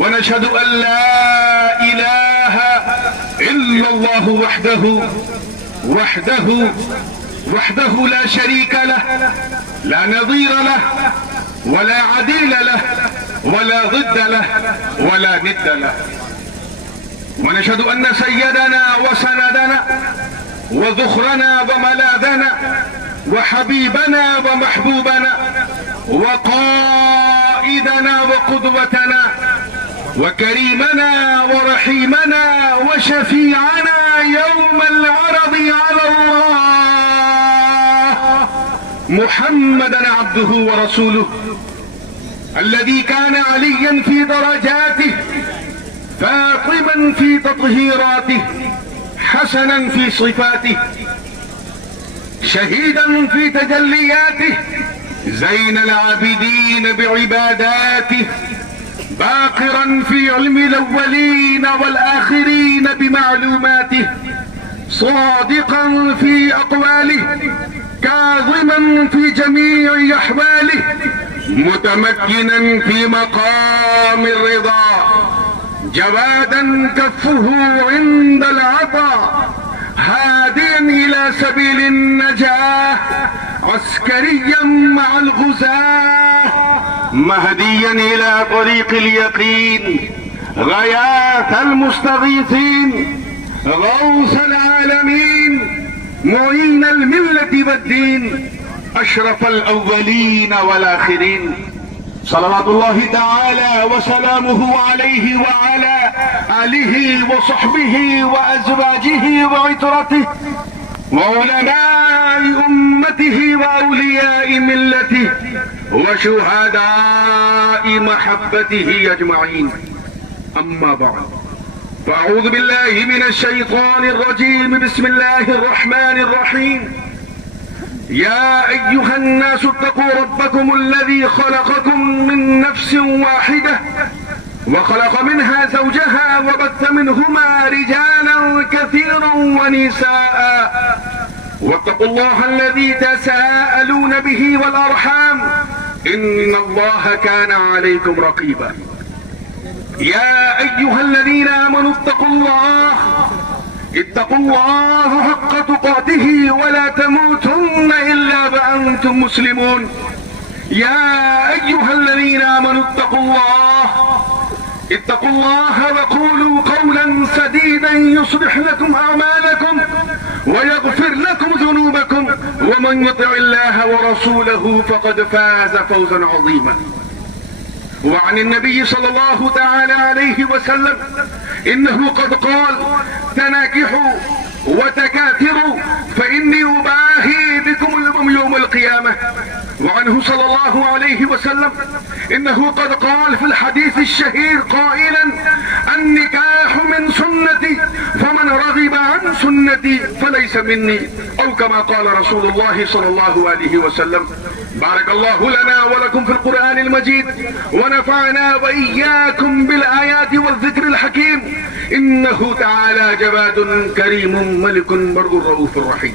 ونشهد أن لا إله إلا الله وحده لا شريك له لا نظير له ولا عديل له ولا ضد له ولا ند له ونشهد أن سيدنا وسندنا وذخرنا وملاذنا وحبيبنا ومحبوبنا وقائدنا وقدوتنا وكريمنا ورحيمنا وشفيعنا يوم العرض على الله محمدا عبده ورسوله الذي كان عليا في درجاته فاطما في تطهيراته حسنا في صفاته شهيدا في تجلياته زين العابدين بعباداته باقرا في علم الأولين والآخرين بمعلوماته صادقا في أقواله كاظما في جميع أحواله متمكنا في مقام الرضا جوادا كفه عند العطاء هاديا إلى سبيل النجاة عسكريا مع الغزاة مهديا إلى طريق اليقين غياث المستغيثين غوث العالمين معين الملة والدين أشرف الأولين والآخرين صلوات الله تعالى وسلامه عليه وعلى آله وصحبه وأزواجه وعترته وعلماء أمته وأولياء ملته وشهداء محبته أجمعين أما بعد فأعوذ بالله من الشيطان الرجيم بسم الله الرحمن الرحيم يا أيها الناس اتقوا ربكم الذي خلقكم من نفس واحدة وخلق منها زوجها وبث منهما رجالا كثيرا ونساء واتقوا الله الذي تساءلون به والأرحام إن الله كان عليكم رقيبا يا أيها الذين آمنوا اتقوا الله حق تقاته ولا تموتن إلا وأنتم مسلمون يا أيها الذين آمنوا اتقوا الله وقولوا قولا سديدا يصلح لكم أعمالكم ويغفر لكم ذنوبكم ومن يطع الله ورسوله فقد فاز فوزا عظيما وعن النبي صلى الله تعالى عليه وسلم إنه قد قال تناكحوا وتكاثروا فإني أباهي بكم يوم القيامة وعنه صلى الله عليه وسلم إنه قد قال في الحديث الشهير قائلا النكاح من سنتي فمن رغب عن سنتي فليس مني أو كما قال رسول الله صلى الله عليه وسلم بارك الله لنا ولكم في القرآن المجيد ونفعنا وإياكم بالآيات والذكر الحكيم إنه تعالى جواد كريم ملك بر الرؤوف الرحيم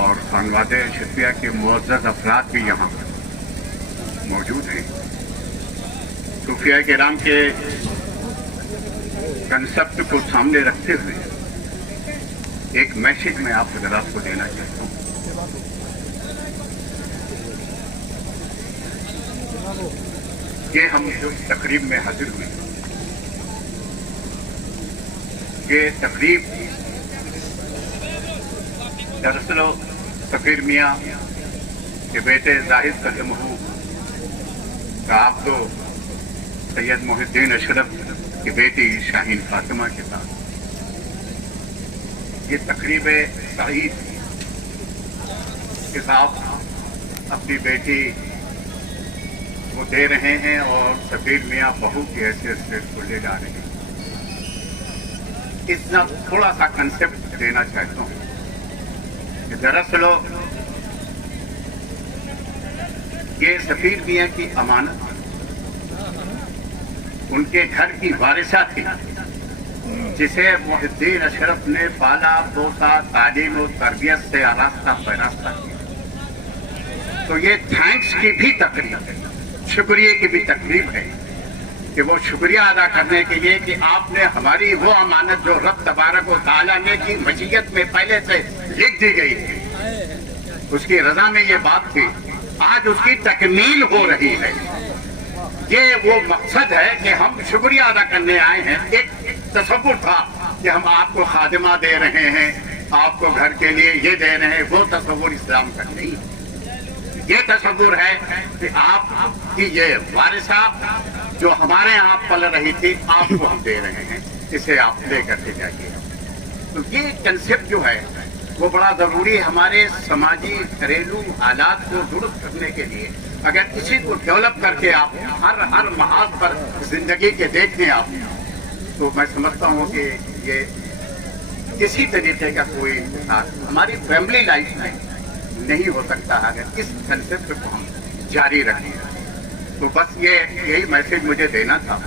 اور خانواد شفیہ کے معزز افراد بھی یہاں موجود ہیں. صوفیہ کرام کے کنسپٹ کو سامنے رکھتے ہوئے ایک میسج میں آپ حضرات کو دینا چاہتا ہوں. یہ ہم جو تقریب میں حاضر ہوئے، یہ تقریب دراصل سفیر میاں کے بیٹے زاہد قدم ہو کا آپ تو سید محی الدین اشرف کی بیٹی شاہین فاطمہ کے ساتھ یہ تقریب سعید کے ساتھ اپنی بیٹی کو دے رہے ہیں اور سفیر میاں بہو کی حیثیت سے اس کو لے جا رہے ہیں. اتنا تھوڑا سا کنسپٹ دینا چاہتا ہوں کہ دراصل یہ سفیر میاں کی امانت ان کے گھر کی وارثہ تھی جسے محی الدین اشرف نے پالا پوسا، تعلیم و تربیت سے آراستہ پیراستہ کیا. تو یہ تھینکس کی بھی تقریب ہے، شکریہ کی بھی تقریب ہے کہ وہ شکریہ ادا کرنے کے لیے کہ آپ نے ہماری وہ امانت جو رب تبارک و تعالیٰ نے کی مشیت میں پہلے سے لکھ دی گئی تھی، اس کی رضا میں یہ بات تھی، آج اس کی تکمیل ہو رہی ہے. یہ وہ مقصد ہے کہ ہم شکریہ ادا کرنے آئے ہیں. ایک تصور تھا کہ ہم آپ کو خادمہ دے رہے ہیں، آپ کو گھر کے لیے یہ دے رہے ہیں، وہ تصور اسلام کا نہیں. یہ تصور ہے کہ آپ کی یہ وارثہ جو ہمارے یہاں پل رہی تھی، آپ کو ہم دے رہے ہیں، اسے آپ لے کر کے جائیے. تو یہ کنسپٹ جو ہے وہ بڑا ضروری ہے ہمارے سماجی گھریلو حالات کو درست کرنے کے لیے. اگر کسی کو ڈیولپ کر کے آپ ہر محاذ پر زندگی کے دیکھیں آپ، تو میں سمجھتا ہوں کہ یہ کسی طریقے کا کوئی ہماری فیملی لائف میں نہیں ہو سکتا اگر اس کنسپٹ کو ہم جاری رکھیں. تو بس یہی میسج مجھے دینا تھا.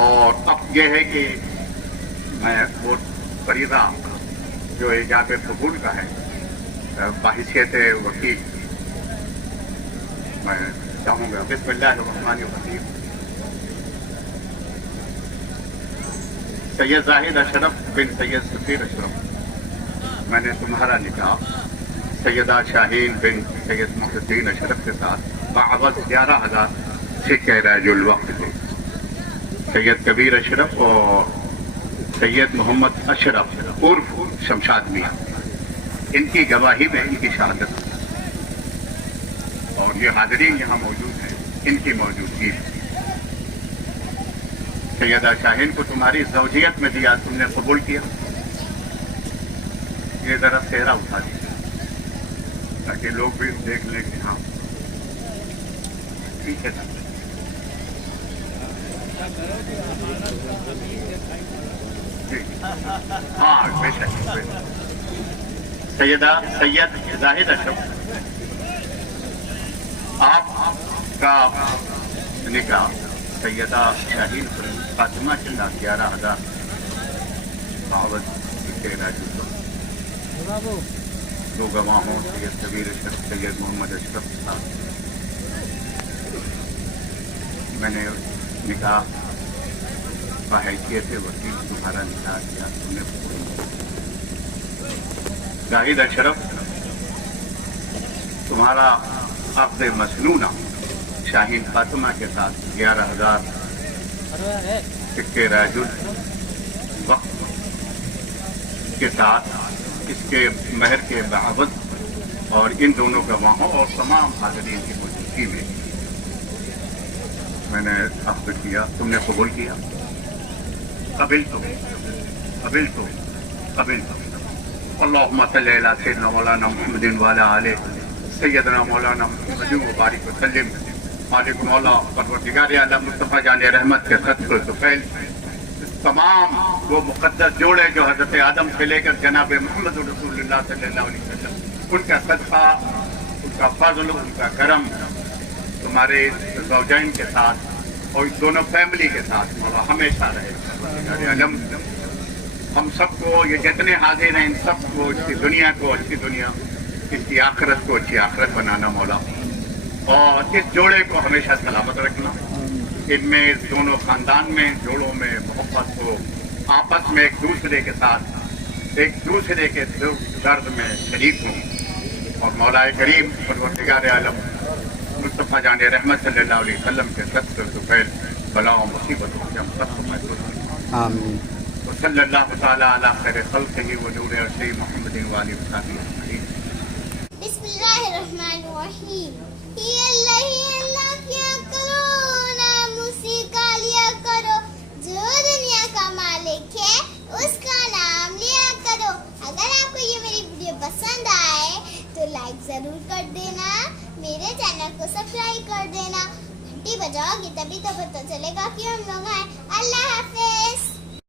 اور اب یہ ہے کہ میں وہ فریضہ جو ایجاب قبول کا ہے بحیثیت وکیل میں چاہوں گا. بسم اللہ الرحمن الرحیم. سید زاہد اشرف بن سید سفیر اشرف، میں نے تمہارا نکاح سیدہ شاہین بن سید محی الدین اشرف کے ساتھ بعوض 11,000 سکہ راج الوقت دے. سید کبیر اشرف اور سید محمد اشرف عرف شمشاد میاں، ان کی گواہی میں ان کی شہادت، اور یہ حاضرین یہاں موجود ہیں، ان کی موجودگی. سیدہ شاہین کو تمہاری زوجیت میں دیا، تم نے قبول کیا. یہ ذرا چہرہ اٹھا دیا تاکہ لوگ بھی دیکھ لیں کہ ہاں ٹھیک ہے. ہاں بے شک. سید زاہد اشرف، آپ کا نکاح سیدہ شاہین فاطمہ کے ساتھ 11,000 بعوض سکہ راج الوقت. دو گواہوں سید کبیر اشرف، سید محمد اشرف کے ساتھ میں نے نکاح بحیثیت وکیل تمہارا نکاح کیا. تم نے زاہد اشرف، تمہارا عقد مسنونہ شاہین فاطمہ کے ساتھ 11,000 سکے راج الوقت کے ساتھ اس کے مہر کے بعوض اور ان دونوں گواہوں اور تمام حاضرین کی موجودگی میں نے عقد کیا. تم نے قبول کیا. قبل تو اللہم صلی علی سیدنا مولانا محمد وعلی آلہ سیدنا مولانا محمد مبارک وسلم. مالک مولا پروردگار عالم مصطفیٰ جان رحمت کے صدقے طفیل تمام وہ مقدس جوڑے جو حضرت آدم سے لے کر جناب محمد رسول اللہ صلی اللہ علیہ وسلم، ان کا صدقہ، ان کا فضل، ان کا کرم تمہارے زوجین کے ساتھ اور اس دونوں فیملی کے ساتھ مولا ہمیشہ رہے. علم ہم سب کو، یہ جتنے حاضر ہیں ان سب کو، اس کی دنیا کو، اس کی دنیا اس کی آخرت کو اچھی آخرت بنانا مولا، اور اس جوڑے کو ہمیشہ سلامت رکھنا، ان میں دونوں خاندان میں جوڑوں میں محبت ہو، آپس میں ایک دوسرے کے ساتھ ایک دوسرے کے درد میں شریک ہوں، اور مولا کریم پروردگار عالم مصطفیٰ جان رحمت صلی اللہ علیہ وسلم کے صدقے سے بلا و مصیبتوں سے ہم سب کو محفوظ رکھیں، آمین۔ صلی اللہ تعالیٰ علی خیر خلقہ و نور عرشہ محمد وآلہ وصحبہ اجمعین۔ بسم اللہ الرحمن الرحیم۔ ہی اللہ کیا کرو، نام اسی کا لیا کرو، جو دنیا کا مالک ہے اس کا نام لیا کرو۔ اگر آپ کو یہ میری ویڈیو پسند آئے تو لائک ضرور کر دینا، میرے چینل کو سبسکرائب کر دینا، گھنٹی بجاؤ گی تبھی تو پتہ چلے گا کہ ہم لوگ آئے۔